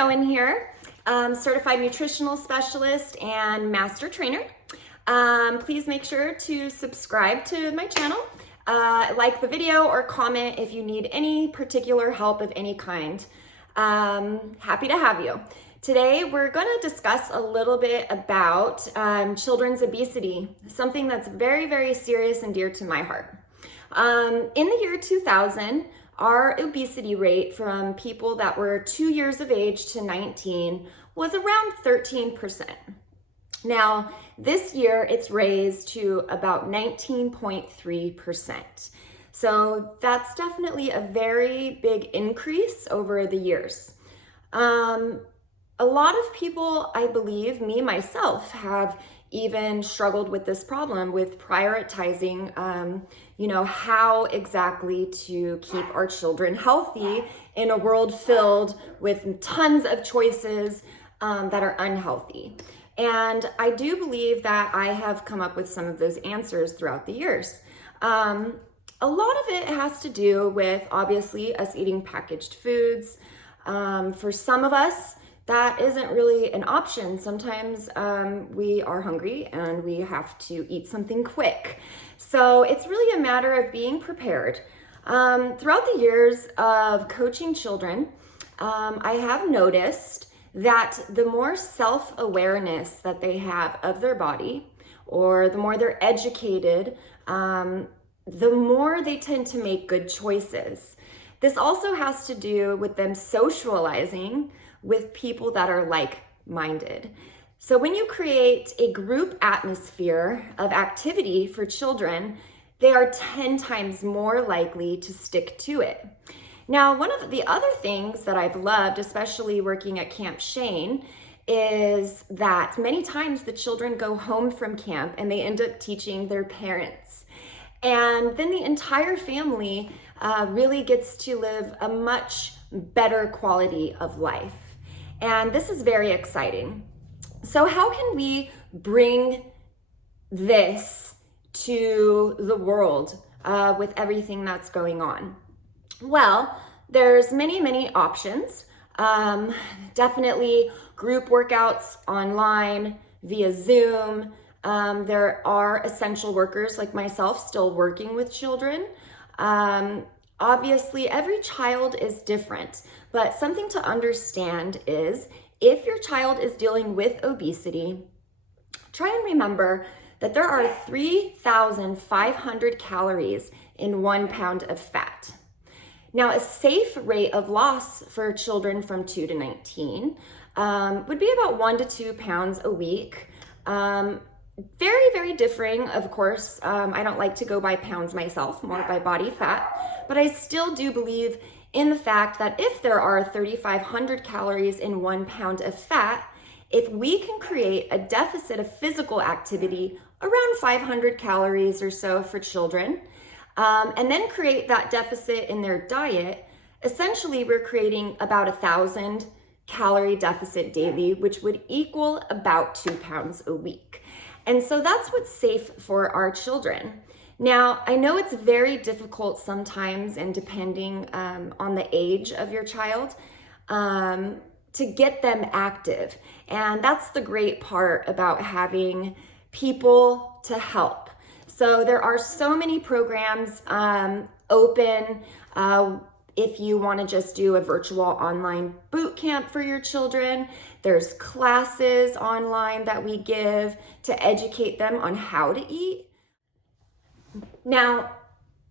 Owen here, certified nutritional specialist and master trainer. Please make sure to subscribe to my channel, like the video, or comment if you need any particular help of any kind. Happy to have you. Today we're going to discuss a little bit about children's obesity, something that's very, very serious and dear to my heart. In the year 2000, our obesity rate from people that were 2 years of age to 19 was around 13%. Now, this year it's raised to about 19.3%. So that's definitely a very big increase over the years. A lot of people, I believe, me myself, have even struggled with this problem with prioritizing, how exactly to keep our children healthy in a world filled with tons of choices that are unhealthy. And I do believe that I have come up with some of those answers throughout the years. A lot of it has to do with, obviously, us eating packaged foods. For some of us, that isn't really an option. Sometimes we are hungry and we have to eat something quick. So it's really a matter of being prepared. Throughout the years of coaching children, I have noticed that the more self-awareness that they have of their body, or the more they're educated, the more they tend to make good choices. This also has to do with them socializing with people that are like-minded. So when you create a group atmosphere of activity for children, they are 10 times more likely to stick to it. Now, one of the other things that I've loved, especially working at Camp Shane, is that many times the children go home from camp and they end up teaching their parents. And then the entire family really gets to live a much better quality of life. And this is very exciting. So how can we bring this to the world with everything that's going on? Well, there's many options. Definitely group workouts online, via Zoom. There are essential workers like myself still working with children. Obviously, every child is different, but something to understand is if your child is dealing with obesity, try and remember that there are 3,500 calories in 1 pound of fat. Now, a safe rate of loss for children from 2 to 19 would be about 1 to 2 pounds a week. Very differing, of course. I don't like to go by pounds myself, more by body fat, but I still do believe in the fact that if there are 3,500 calories in 1 pound of fat, if we can create a deficit of physical activity around 500 calories or so for children, and then create that deficit in their diet, essentially we're creating about 1,000 calorie deficit daily, which would equal about 2 pounds a week. And so that's what's safe for our children. Now, I know it's very difficult sometimes, and depending on the age of your child, to get them active. And that's the great part about having people to help. So there are so many programs open. If you want to just do a virtual online boot camp for your children, there's classes online that we give to educate them on how to eat. Now,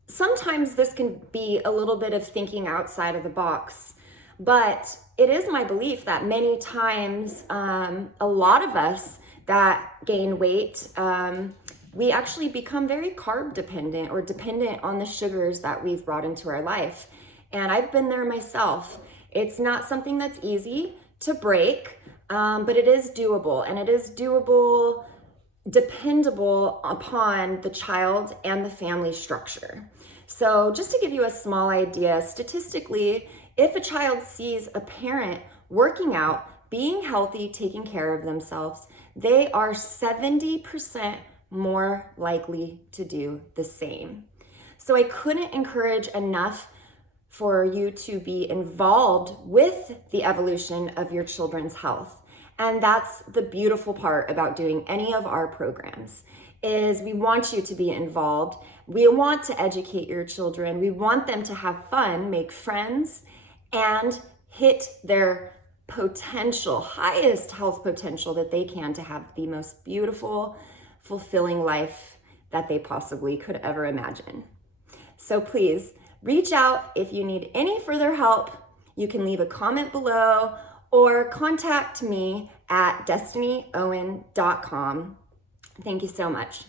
sometimes this can be a little bit of thinking outside of the box, but it is my belief that many times a lot of us that gain weight, we actually become very carb dependent or dependent on the sugars that we've brought into our life. And I've been there myself. It's not something that's easy to break, but it is doable, and it is doable, dependable upon the child and the family structure. So just to give you a small idea, statistically, if a child sees a parent working out, being healthy, taking care of themselves, they are 70% more likely to do the same. So I couldn't encourage enough for you to be involved with the evolution of your children's health. And that's the beautiful part about doing any of our programs, is we want you to be involved. We want to educate your children. We want them to have fun, make friends, and hit their potential, highest health potential that they can, to have the most beautiful, fulfilling life that they possibly could ever imagine. So please reach out if you need any further help. You can leave a comment below or contact me at destinyowen.com. Thank you so much.